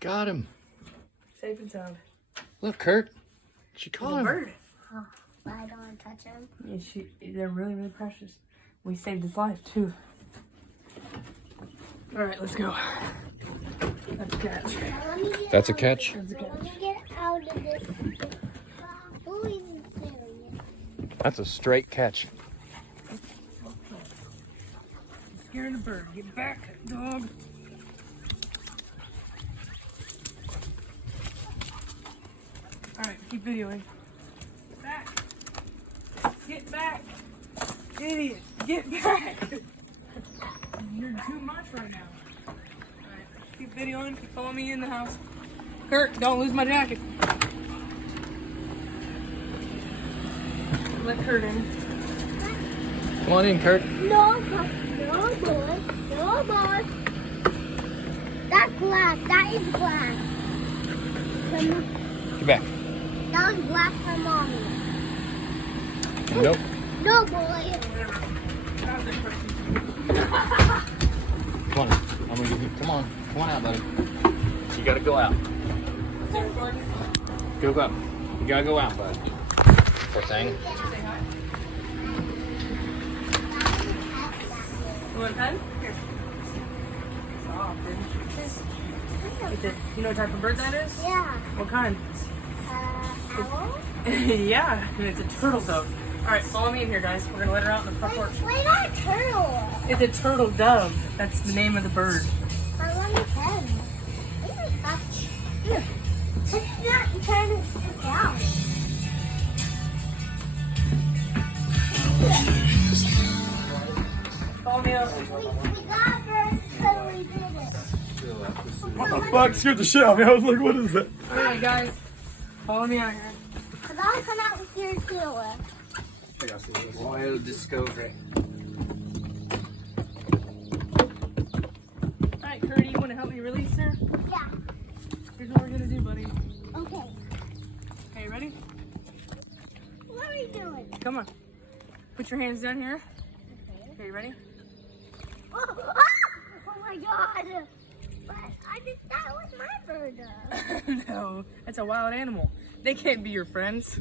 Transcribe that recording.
got him. Safe and sound. Look, Kurt. She caught him. Bird. Oh, but I don't want to touch him. Yeah, they're really, really precious. We saved his life, too. All right, let's go. That's a catch. That's a catch? That's a catch. Let me get out of this. Who is serious? That's a straight catch. Scaring the bird. Get back, dog. All right, keep videoing. Back. Get back. Idiot. Get back. You're too much right now. All right, keep videoing. Keep following me in the house. Kurt, don't lose my jacket. Let Kurt in. Come on in, Kurt. No, no, boy. No, boy. That's glass. That is glass. Get back. That was glass from mommy. Nope. No, boy. Come on. I'm gonna give you. Come on. Come on out, buddy. You gotta go out. Go up. You gotta go out, bud. Poor thing. You want a pen? Here. Soft, isn't it? You know what type of bird that is? Yeah. What kind? Owl? Yeah, and it's a turtle dove. All right, follow me in here, guys. We're gonna let her out in the front porch. Wait, not a turtle. It's a turtle dove. That's the name of the bird. I want a pen. Look at that. Yeah. It's not trying to stick out. Follow me out. We got birds, so we did it. What the fuck? Scared the shit out of me. I was like, what is that? All right, guys. Follow me out here. Because I'll come out with your too. Royal Discovery. All right, Curdy, you want to help me release her? Yeah. Here's what we're gonna do, buddy. Okay. Okay, you ready? What are we doing? Come on. Put your hands down here. Okay, you ready? Oh, ah! Oh my god. But that was my bird. No, that's a wild animal. They can't be your friends.